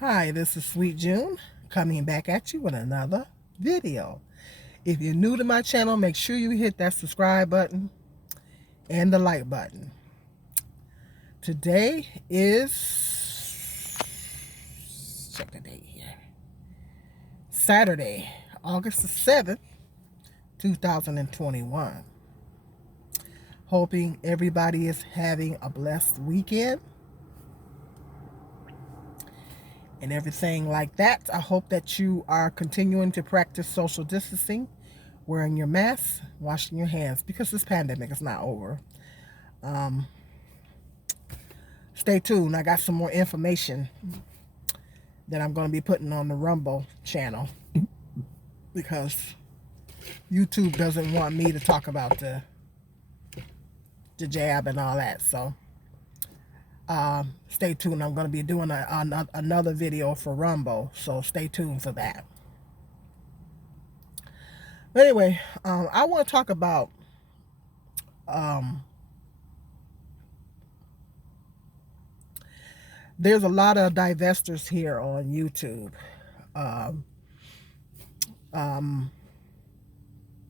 Hi, this is Sweet June coming back at you with another video. If you're new to my channel, make sure you hit that subscribe button and the like button. Today is, check the date here, Saturday, August the 7th, 2021. Hoping everybody is having a blessed weekend and everything like that. I hope that you are continuing to practice social distancing, wearing your mask, washing your hands, because this pandemic is not over. Stay tuned. I got some more information that I'm going to be putting on the Rumble channel because YouTube doesn't want me to talk about the jab and all that. So stay tuned. I'm going to be doing another video for Rumble, so stay tuned for that. But anyway, I want to talk about there's a lot of divestors here on YouTube.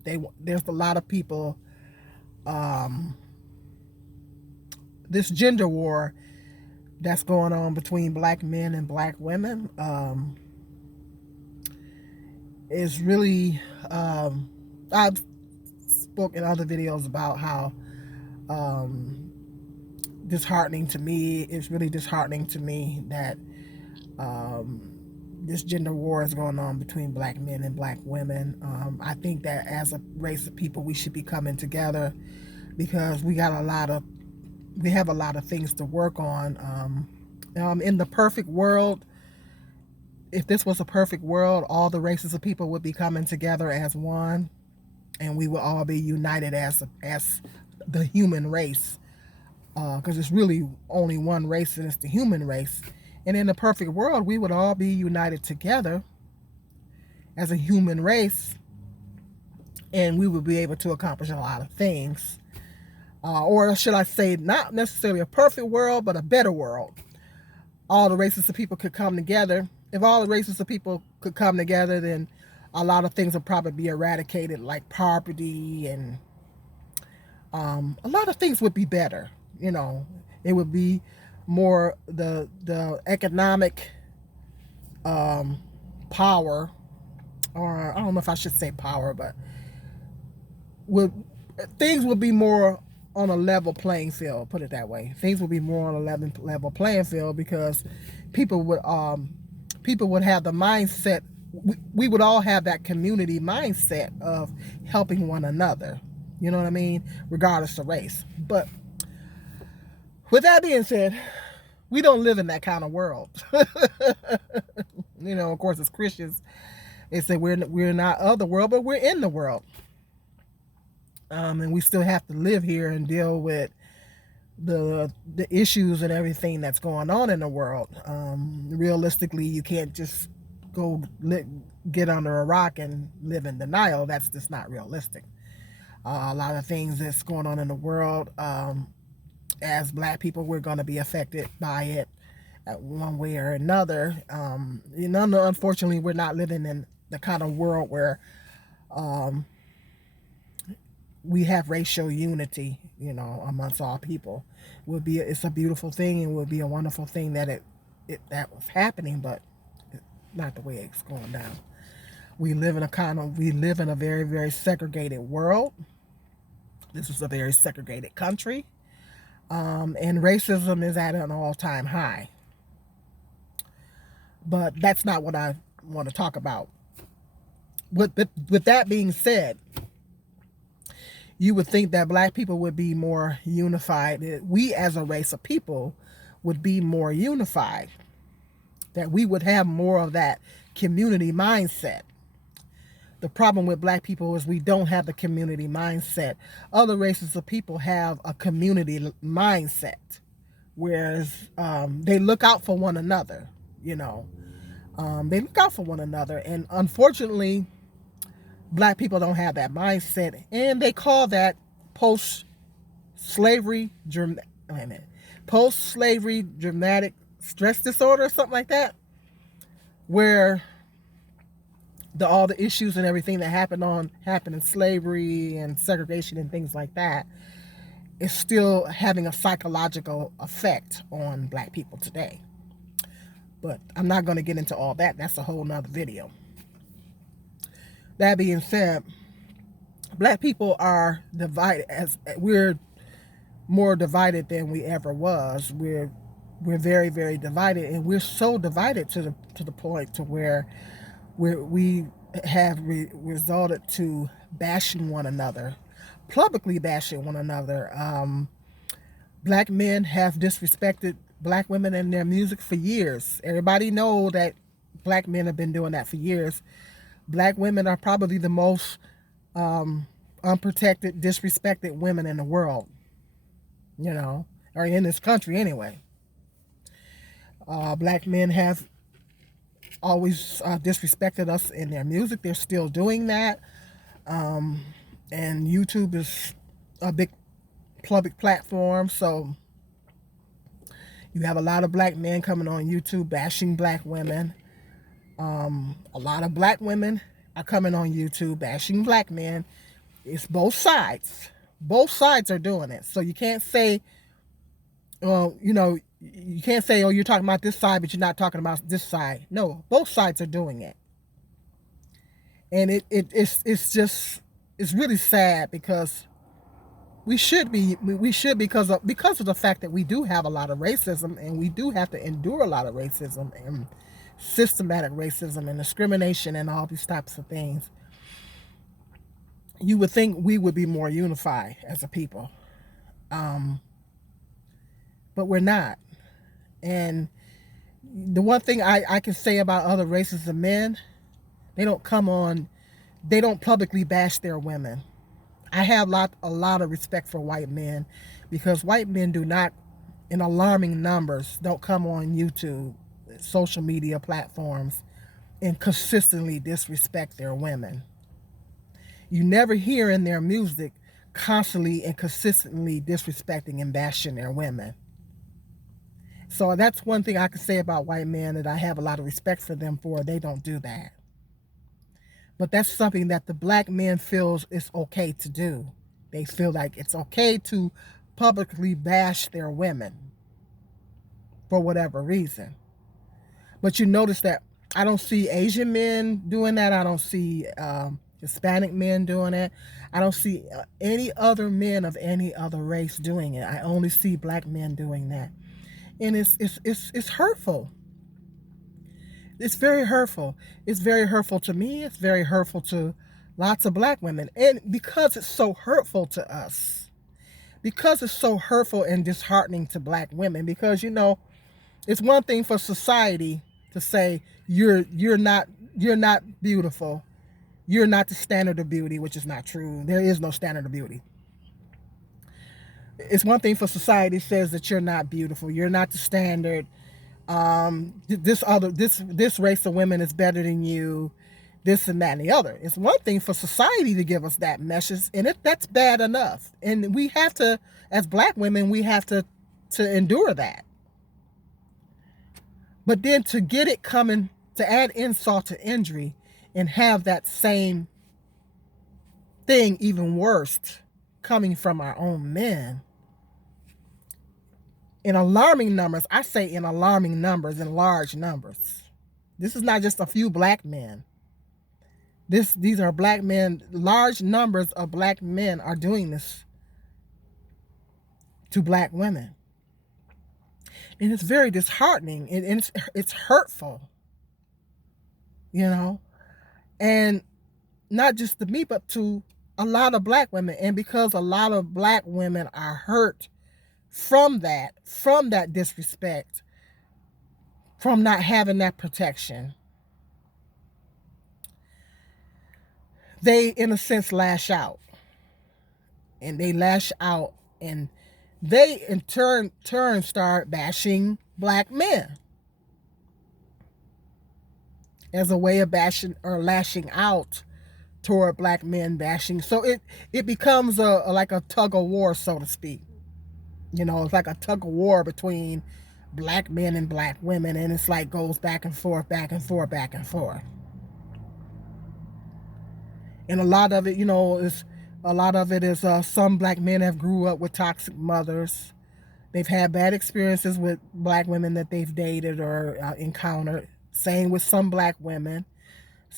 There's a lot of people. This gender war that's going on between black men and black women is really. I've spoken in other videos about how disheartening to me. It's really disheartening to me that this gender war is going on between black men and black women. I think that as a race of people, we should be coming together because we have a lot of things to work on. In the perfect world, if this was a perfect world, all the races of people would be coming together as one, and we would all be united as the human race. Because it's really only one race, and it's the human race. And in the perfect world, we would all be united together as a human race, and we would be able to accomplish a lot of things. Or should I say, not necessarily a perfect world, but a better world. All the races of people could come together. If all the races of people could come together, then a lot of things would probably be eradicated, like poverty, and a lot of things would be better. You know, it would be more the economic power, or I don't know if I should say power, but things would be more on a level playing field. Put it that way. Things would be more on a level playing field because people would have the mindset. We would all have that community mindset of helping one another. You know what I mean? Regardless of race. But with that being said, we don't live in that kind of world. You know, of course, as Christians, they say we're not of the world, but we're in the world. And we still have to live here and deal with the issues and everything that's going on in the world. Realistically, you can't just go get under a rock and live in denial. That's just not realistic. A lot of things that's going on in the world, as black people, we're going to be affected by it one way or another. Unfortunately, we're not living in the kind of world where we have racial unity, amongst all people. It's a beautiful thing, and would be a wonderful thing that that was happening, but not the way it's going down. We live in a very, very segregated world. This is a very segregated country. And racism is at an all-time high. But that's not what I want to talk about. With that being said, you would think that black people would be more unified. We as a race of people would be more unified. That we would have more of that community mindset. The problem with black people is we don't have the community mindset. Other races of people have a community mindset, whereas they look out for one another. They look out for one another, and unfortunately, black people don't have that mindset, and they call that post-slavery dramatic stress disorder or something like that. where all the issues and everything that happened in slavery and segregation and things like that is still having a psychological effect on black people today. But I'm not going to get into all that. That's a whole nother video. That being said, black people are divided. As we're more divided than we ever was. We're very, very divided, and we're so divided to the point to where we have resulted to bashing one another, publicly bashing one another. Black men have disrespected black women in their music for years. Everybody know that black men have been doing that for years. Black women are probably the most unprotected, disrespected women in the world, or in this country anyway. Black men have always disrespected us in their music. They're still doing that. And YouTube is a big public platform, so you have a lot of black men coming on YouTube bashing black women. A lot of black women are coming on YouTube bashing black men. It's both sides. Both sides are doing it. So you can't say, you can't say, oh, you're talking about this side, but you're not talking about this side. No, both sides are doing it. And it's really sad because we should because of the fact that we do have a lot of racism, and we do have to endure a lot of racism and systematic racism and discrimination and all these types of things. You would think we would be more unified as a people. But we're not. And the one thing I can say about other races of men, they don't publicly bash their women. I have a lot of respect for white men, because white men do not, in alarming numbers, don't come on YouTube, social media platforms, and consistently disrespect their women. You never hear in their music constantly and consistently disrespecting and bashing their women. So that's one thing I can say about white men that I have a lot of respect for them for. They don't do that. But that's something that the black men feels is okay to do. They feel like it's okay to publicly bash their women for whatever reason. But you notice that I don't see Asian men doing that. I don't see Hispanic men doing it. I don't see any other men of any other race doing it. I only see black men doing that. And it's hurtful. It's very hurtful. It's very hurtful to me. It's very hurtful to lots of black women. And because it's so hurtful to us, because it's so hurtful and disheartening to black women, because, it's one thing for society to say you're not beautiful. You're not the standard of beauty, which is not true. There is no standard of beauty. It's one thing for society says that you're not beautiful. You're not the standard. This race of women is better than you. This and that and the other. It's one thing for society to give us that message, and that's bad enough. And we have to, as black women, we have to endure that. But then to get it coming, to add insult to injury, and have that same thing, even worse, coming from our own men in alarming numbers. I say in alarming numbers, in large numbers. This is not just a few black men. These are black men. Large numbers of black men are doing this to black women. And it's very disheartening, and it's hurtful, and not just to me, but to a lot of black women. And because a lot of black women are hurt from that disrespect, from not having that protection, they, in a sense, lash out. And they lash out, and they, in turn start bashing black men as a way of bashing or lashing out toward black men bashing. So it becomes like a tug of war, so to speak. It's like a tug of war between black men and black women, and it's like goes back and forth, back and forth, back and forth. And a lot of it, is some black men have grew up with toxic mothers. They've had bad experiences with black women that they've dated or encountered. Same with some black women.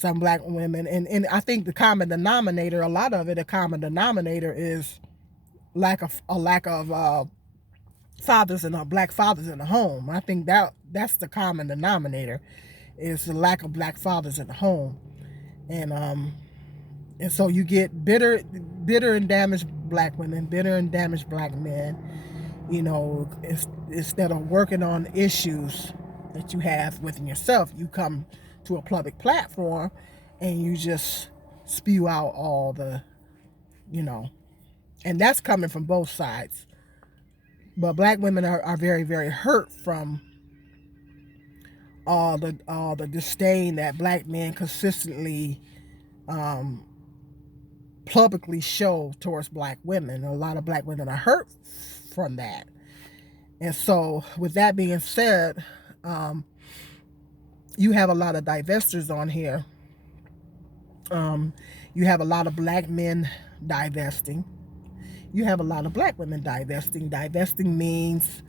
And I think the common denominator, a lot of it, a common denominator is a lack of black fathers in the home. I think that's the common denominator, is the lack of black fathers in the home. And so you get bitter and damaged black women, bitter and damaged black men. Instead of working on issues that you have within yourself, you come to a public platform and you just spew out all the, and that's coming from both sides. But black women are very, very hurt from all the disdain that black men consistently publicly show towards black women. A lot of black women are hurt from that. And so with that being said, you have a lot of divestors on here. You have a lot of black men divesting. You have a lot of black women divesting. Divesting means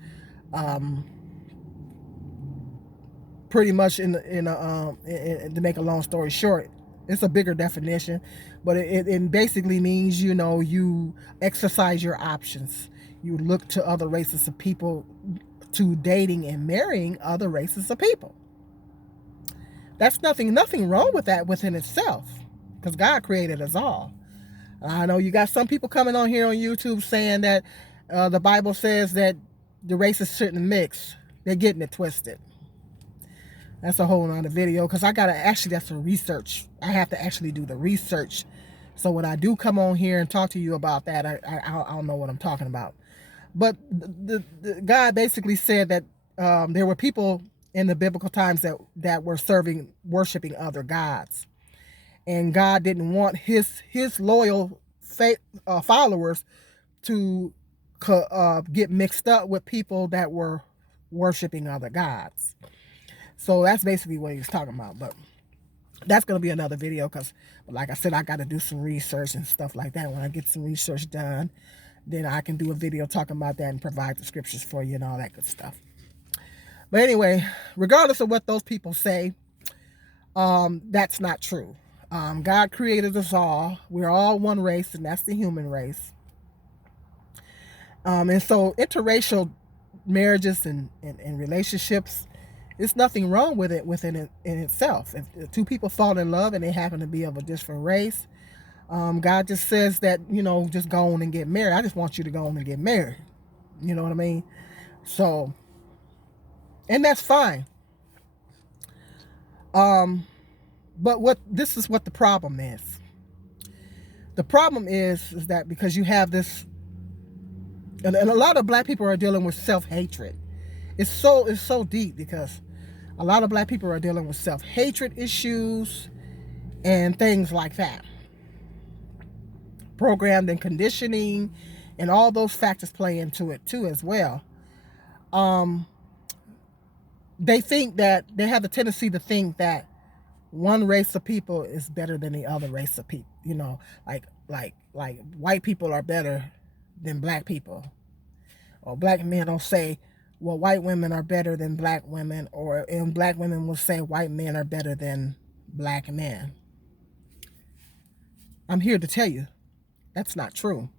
pretty much to make a long story short, it's a bigger definition, but it basically means, you exercise your options. You look to other races of people, to dating and marrying other races of people. That's nothing wrong with that within itself, because God created us all. I know you got some people coming on here on YouTube saying that the Bible says that the races shouldn't mix. They're getting it twisted. That's a whole nother video, because that's a research. I have to actually do the research. So when I do come on here and talk to you about that, I'll know what I'm talking about. But the God basically said that there were people in the biblical times that were worshiping other gods. And God didn't want his loyal followers to get mixed up with people that were worshiping other gods. So that's basically what he was talking about. But that's going to be another video, because, like I said, I got to do some research and stuff like that. When I get some research done, then I can do a video talking about that and provide the scriptures for you and all that good stuff. But anyway, regardless of what those people say, that's not true. God created us all. We're all one race, and that's the human race. And so interracial marriages and relationships, there's nothing wrong with it in itself. If two people fall in love and they happen to be of a different race, God just says that, just go on and get married. I just want you to go on and get married. You know what I mean? So, and that's fine. But this is what the problem is. The problem is that because you have this, and a lot of black people are dealing with self-hatred. It's so deep, because a lot of black people are dealing with self-hatred issues and things like that. Programmed and conditioning, and all those factors play into it too as well. They have the tendency to think that one race of people is better than the other race of people. Like white people are better than black people, or black men will say, well, white women are better than black women, and black women will say white men are better than black men. I'm here to tell you, that's not true.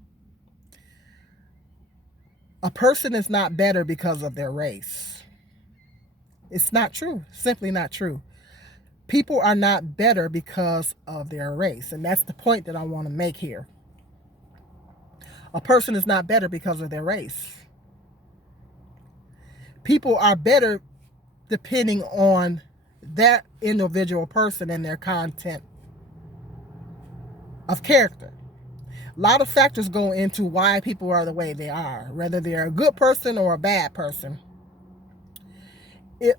A person is not better because of their race. It's not true. Simply not true. People are not better because of their race. And that's the point that I want to make here. A person is not better because of their race. People are better depending on that individual person and their content of character. A lot of factors go into why people are the way they are, whether they're a good person or a bad person.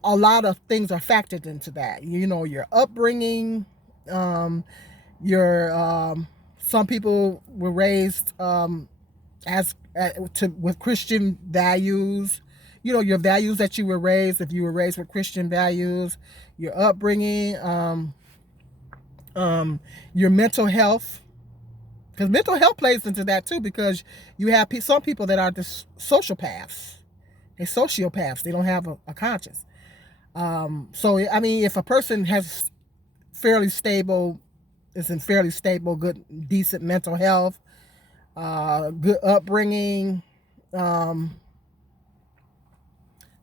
A lot of things are factored into that. Your upbringing, some people were raised with Christian values. your values that you were raised, if you were raised with Christian values, your upbringing, your mental health, because mental health plays into that too, because you have some people that are just sociopaths. They're sociopaths. They don't have a conscience. So, I mean, if a person has fairly stable, is in fairly stable, good, decent mental health, good upbringing, um,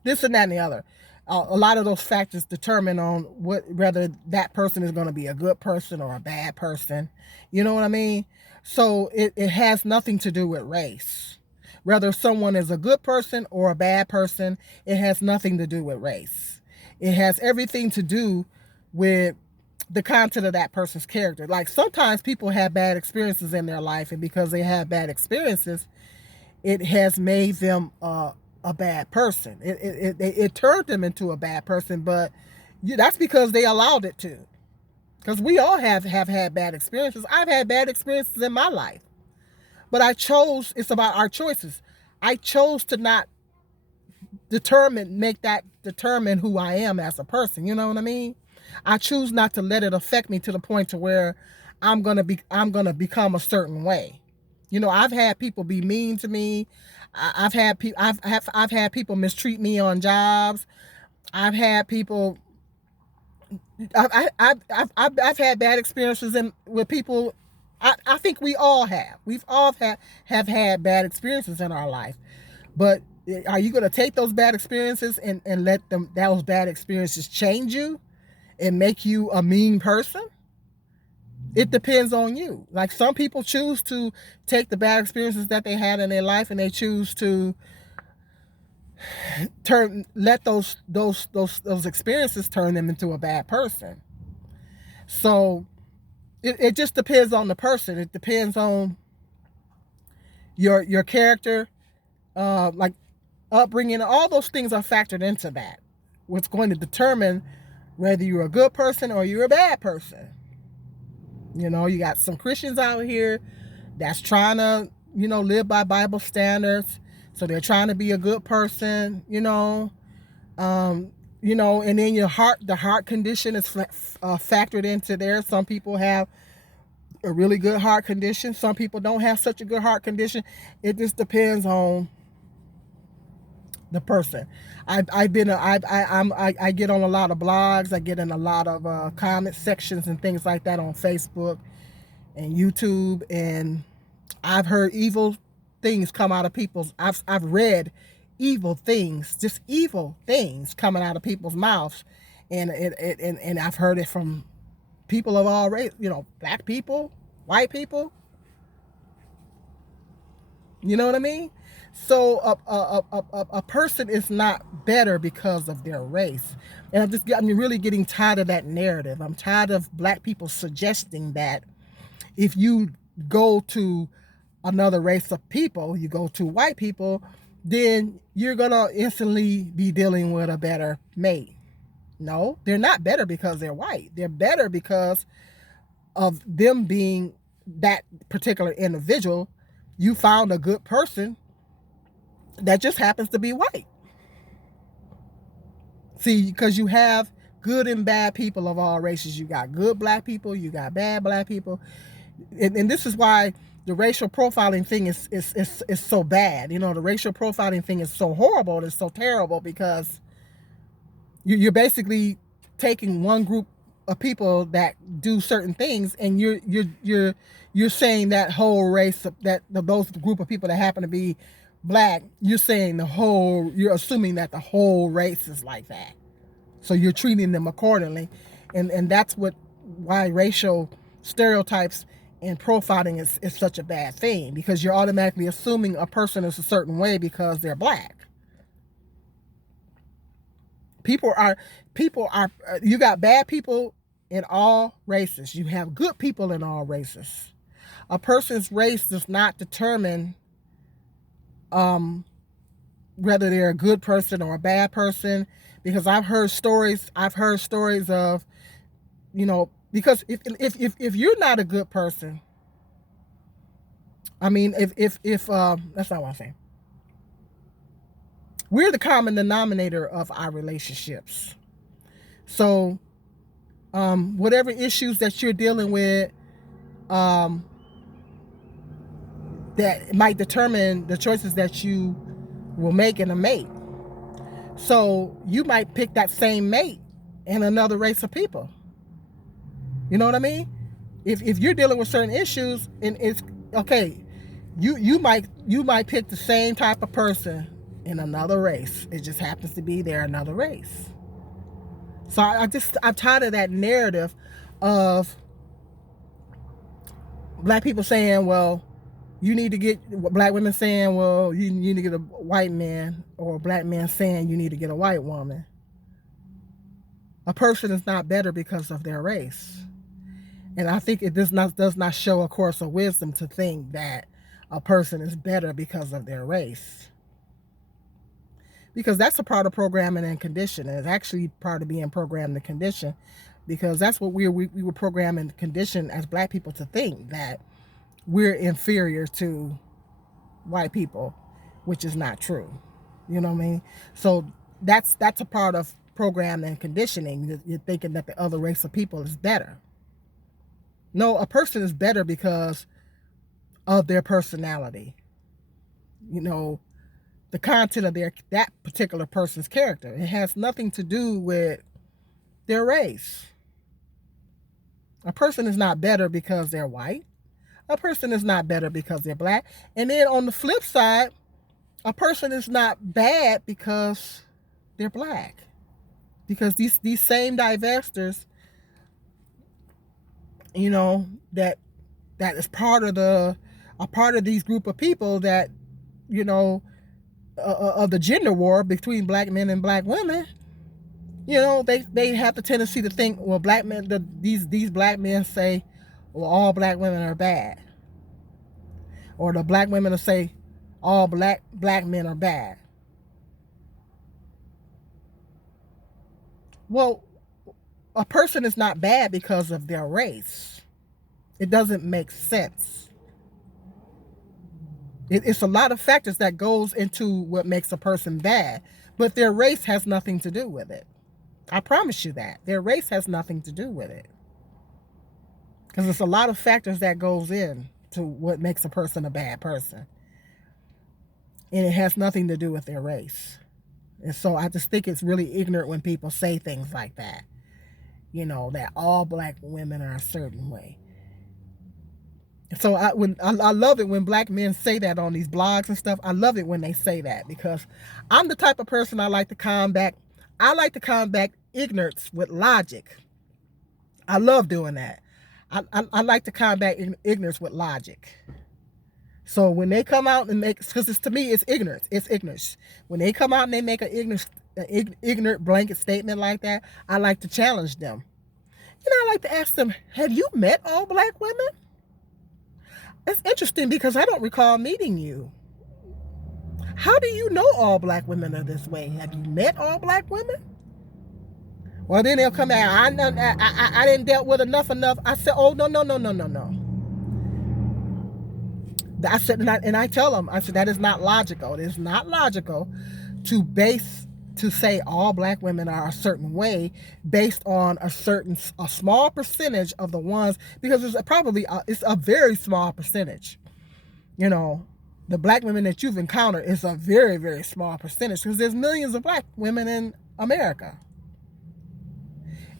this and that and the other. A lot of those factors determine on whether that person is going to be a good person or a bad person. You know what I mean? So it has nothing to do with race. Whether someone is a good person or a bad person, it has nothing to do with race. It has everything to do with the content of that person's character. Like sometimes people have bad experiences in their life, and because they have bad experiences, it has made them a bad person. It turned them into a bad person, but that's because they allowed it to. Because we all have had bad experiences. I've had bad experiences in my life, but I chose. It's about our choices. I chose to not make that determine who I am as a person. You know what I mean? I choose not to let it affect me to the point to where I'm gonna become a certain way. I've had people be mean to me. I've had people mistreat me on jobs. I've had people. I've had bad experiences with people. I think we all have. We've all have had bad experiences in our life. But are you going to take those bad experiences and let those bad experiences change you and make you a mean person? It depends on you. Like some people choose to take the bad experiences that they had in their life and they choose to let those experiences turn them into a bad person. So it just depends on the person. It depends on your character, like upbringing. All those things are factored into that. What's going to determine whether you're a good person or you're a bad person. You got some Christians out here that's trying to, live by Bible standards. So they're trying to be a good person, and then the heart condition is factored into there. Some people have a really good heart condition. Some people don't have such a good heart condition. It just depends on the person. I get on a lot of blogs. I get in a lot of comment sections and things like that on Facebook and YouTube, and I've heard evil things come out of people's. I've read evil things, just evil things coming out of people's mouths, and I've heard it from people of all race. Black people, white people. You know what I mean? So a person is not better because of their race. And I'm really getting tired of that narrative. I'm tired of black people suggesting that if you go to another race of people, you go to white people, then you're going to instantly be dealing with a better mate. No, they're not better because they're white. They're better because of them being that particular individual. You found a good person that just happens to be white. See, because you have good and bad people of all races. You got good black people, you got bad black people. And this is why the racial profiling thing is so bad. The racial profiling thing is so horrible. It's so terrible because you're basically taking one group of people that do certain things, and you're saying that whole race, those group of people that happen to be black, you're assuming that the whole race is like that. So you're treating them accordingly, and that's why racial stereotypes and profiling is such a bad thing, because you're automatically assuming a person is a certain way because they're black. People are you got bad people in all races. You have good people in all races. A person's race does not determine whether they're a good person or a bad person, because I've heard stories of, because if you're not a good person, I mean, if that's not what I'm saying. We're the common denominator of our relationships. So whatever issues that you're dealing with, that might determine the choices that you will make in a mate. So you might pick that same mate in another race of people. You know what I mean? If you're dealing with certain issues, and it's okay, you might pick the same type of person in another race. It just happens to be they're another race. So I'm tired of that narrative of black people saying, well, you need to get, black women saying, well, you need to get a white man, or a black man saying you need to get a white woman. A person is not better because of their race. And I think it does not show a course of wisdom to think that a person is better because of their race. Because that's a part of programming and conditioning. It's actually part of being programmed and conditioned, because that's what we were programmed and conditioned as black people to think, that we're inferior to white people, which is not true. You know what I mean? So that's a part of programming and conditioning. You're thinking that the other race of people is better. No, a person is better because of their personality. You know, the content of that particular person's character. It has nothing to do with their race. A person is not better because they're white. A person is not better because they're black. And then on the flip side, a person is not bad because they're black. Because these same divestors, you know, that is part of these group of people that, you know, of the gender war between black men and black women. You know, they have the tendency to think, well, black men, these black men say, well, all black women are bad, or the black women will say all black men are bad. Well, a person is not bad because of their race. It doesn't make sense. It's a lot of factors that goes into what makes a person bad, but their race has nothing to do with it. I promise you that. Their race has nothing to do with it. Because there's a lot of factors that goes in to what makes a person a bad person. And it has nothing to do with their race. And so I just think it's really ignorant when people say things like that. You know, that all black women are a certain way. So I love it when black men say that on these blogs and stuff. I love it when they say that, because I'm the type of person I like to combat ignorance with logic. I love doing that. I like to combat ignorance with logic. So when they come out and make, because to me it's ignorance. It's ignorance. When they come out and they make an ignorant blanket statement like that, I like to challenge them. And I like to ask them, have you met all black women? It's interesting because I don't recall meeting you. How do you know all black women are this way? Have you met all black women? Well, then they'll come out, I didn't dealt with enough. I said, oh, no. I said, and I tell them, I said, that is not logical. It is not logical to say all black women are a certain way based on a small percentage of the ones, because it's a very small percentage. You know, the black women that you've encountered is a very, very small percentage, because there's millions of black women in America.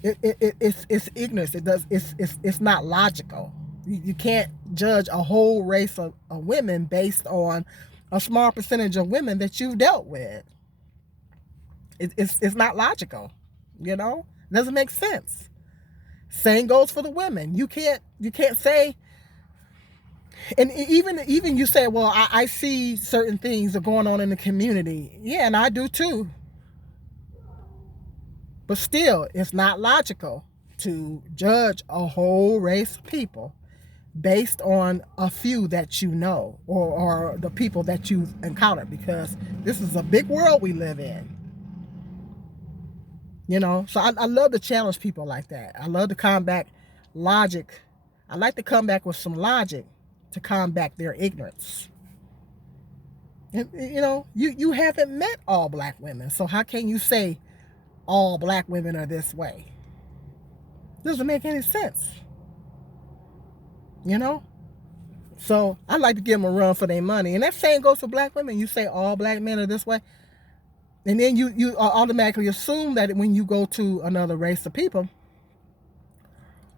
It's ignorance. It's not logical. You can't judge a whole race of women based on a small percentage of women that you've dealt with. It's not logical, you know? It doesn't make sense. Same goes for the women. You can't say, and even you say, well, I see certain things are going on in the community. Yeah, and I do too. But still, it's not logical to judge a whole race of people based on a few that you know, or the people that you've encountered, because this is a big world we live in. You know, so I love to challenge people like that. I love to combat logic. I like to come back with some logic to combat their ignorance. And, you haven't met all black women, so how can you say all black women are this way? Doesn't make any sense, you know. So I like to give them a run for their money, and that same goes for black women. You say all black men are this way, and then you automatically assume that when you go to another race of people,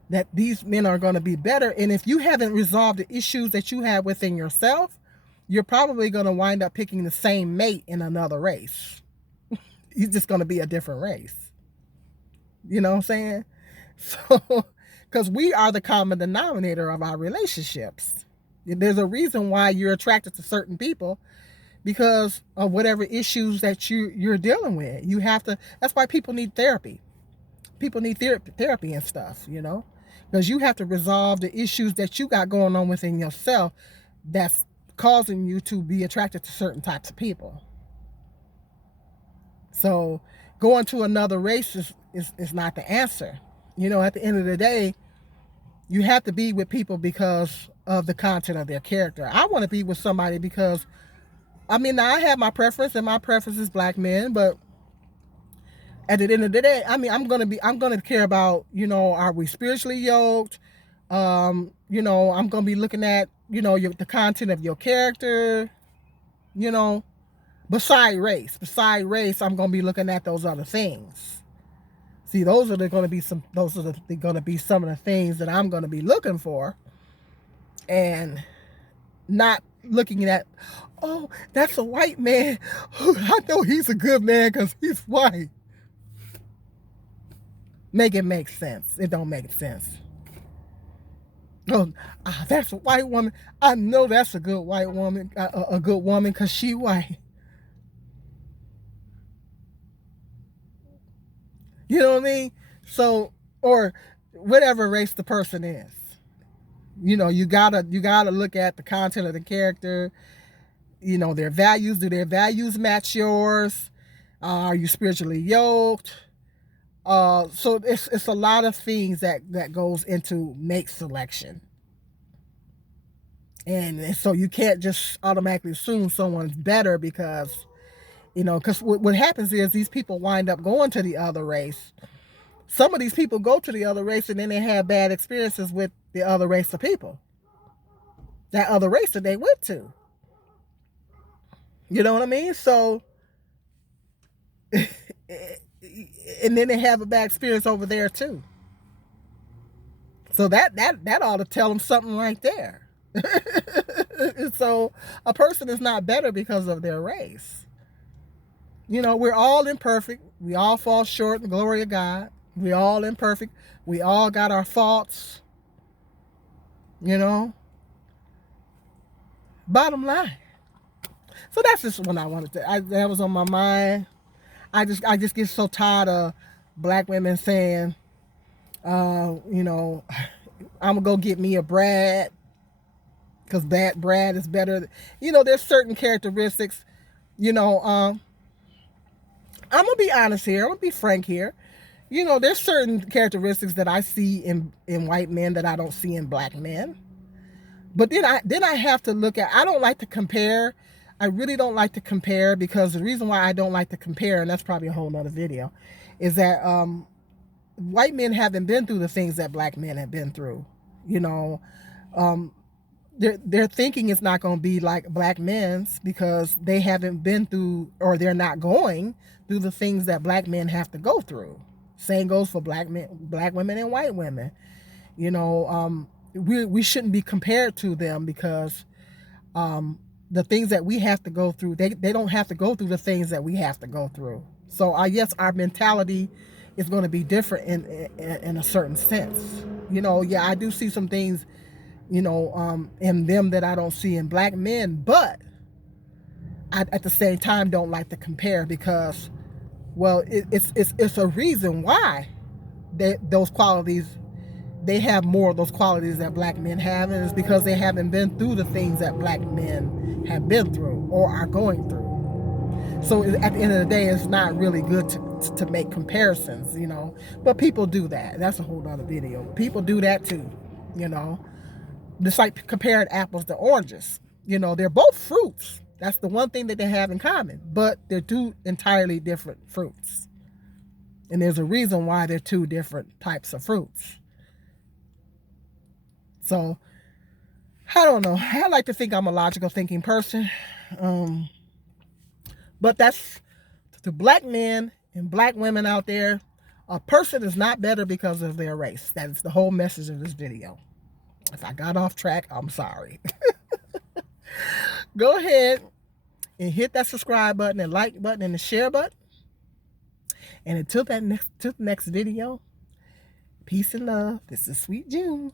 that these men are going to be better. And if you haven't resolved the issues that you have within yourself, you're probably going to wind up picking the same mate in another race. He's just going to be a different race. You know what I'm saying? So, because we are the common denominator of our relationships. There's a reason why you're attracted to certain people, because of whatever issues that you're dealing with. You have to. That's why people need therapy. People need therapy and stuff, because you have to resolve the issues that you got going on within yourself that's causing you to be attracted to certain types of people. So going to another race is not the answer. At the end of the day, you have to be with people because of the content of their character. I want to be with somebody because, I have my preference, and my preference is black men, but at the end of the day, I'm gonna care about, are we spiritually yoked? I'm gonna be looking at, the content of your character, Beside race, I'm gonna be looking at those other things. See, those are going to be some of the things that I'm going to be looking for, and not looking at, oh, that's a white man. I know he's a good man because he's white. Make it make sense. It don't make sense. Oh, that's a white woman. I know that's a good white woman, a good woman because she white. You know what I mean? So, or whatever race the person is. You gotta look at the content of the character, their values. Do their values match yours? Are you spiritually yoked? So it's a lot of things that goes into mate selection. And so you can't just automatically assume someone's better because because what happens is these people wind up going to the other race. Some of these people go to the other race and then they have bad experiences with the other race of people. That other race that they went to. You know what I mean? So, and then they have a bad experience over there too. So that ought to tell them something right there. So a person is not better because of their race. We're all imperfect. We all fall short in the glory of God. We all imperfect. We all got our faults. Bottom line. So that's just what I wanted to. That was on my mind. I just get so tired of black women saying, I'm gonna go get me a Brad because Brad is better. There's certain characteristics. I'm going to be honest here. I'm going to be frank here. There's certain characteristics that I see in white men that I don't see in black men. But then I have to look at, I don't like to compare. I really don't like to compare, because the reason why I don't like to compare, and that's probably a whole nother video, is that white men haven't been through the things that black men have been through. Their thinking is not going to be like black men's, because they haven't been through, or they're not going through the things that black men have to go through. Same goes for black women and white women. We shouldn't be compared to them, because the things that we have to go through, they don't have to go through the things that we have to go through. So yes, our mentality is going to be different in a certain sense. Yeah, I do see some things, in them that I don't see in black men, but I, at the same time, don't like to compare, because, well, it's a reason why those qualities, they have more of those qualities that black men have, and it's because they haven't been through the things that black men have been through or are going through. So at the end of the day, it's not really good to make comparisons, but people do that. That's a whole other video. People do that too, It's like comparing apples to oranges. They're both fruits. That's the one thing that they have in common, but they're two entirely different fruits. And there's a reason why they're two different types of fruits. So, I don't know. I like to think I'm a logical thinking person. But that's to black men and black women out there. A person is not better because of their race. That is the whole message of this video. If I got off track, I'm sorry. Go ahead and hit that subscribe button and like button and the share button. And until the next video, peace and love. This is Sweet June.